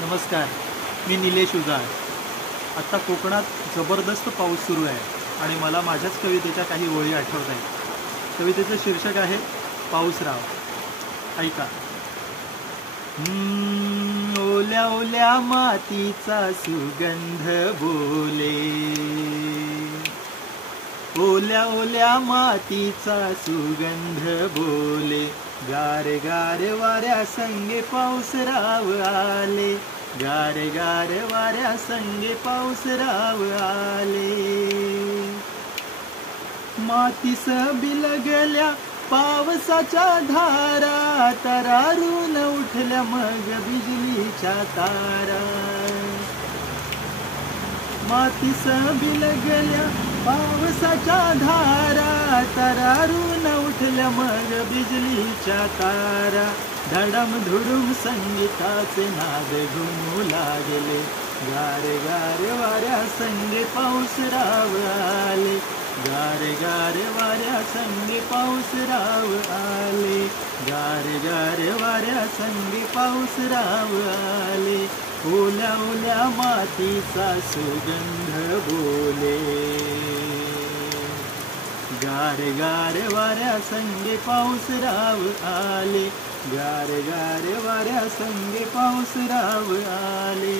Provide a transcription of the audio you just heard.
नमस्कार, मी निलेश उजाळ. आत्ता कोकणात जबरदस्त पाऊस सुरू आहे आणि मला माझ्याच कवितेच्या काही ओळी आठवत आहेत. कवितेचं शीर्षक आहे पाऊसराव. ऐका. ओल्या ओल्या मातीचा सुगंध बोले, ओल्या ओल्या मातीचा सुगंध बोले, गार गार वाऱ्या संगे पाऊसराव आले, गार गार वाऱ्या संगे पाऊसराव आले. मातीस बिलगल्या पावसाच्या धारा, तरारून उठल्या मग बिजलीच्या तारा. मातीस बिलगल्या पावसाच्या धारा, तरारून उठल्या मग बिजलीच्या तारा. धडम धुडुम संगीताचे नाद घुमू लागले, गार गार वाऱ्या संगे पाऊसराव आले, गार गार वाऱ्या संगे पाऊसराव आले, गार गार वाऱ्या संगे पाऊसराव आले. ओल्या ओल्या मातीचा सुगंध बोले, गार गार वाऱ्या संगे पाऊसराव आले, गार गार वाऱ्या संगे पाऊसराव आले.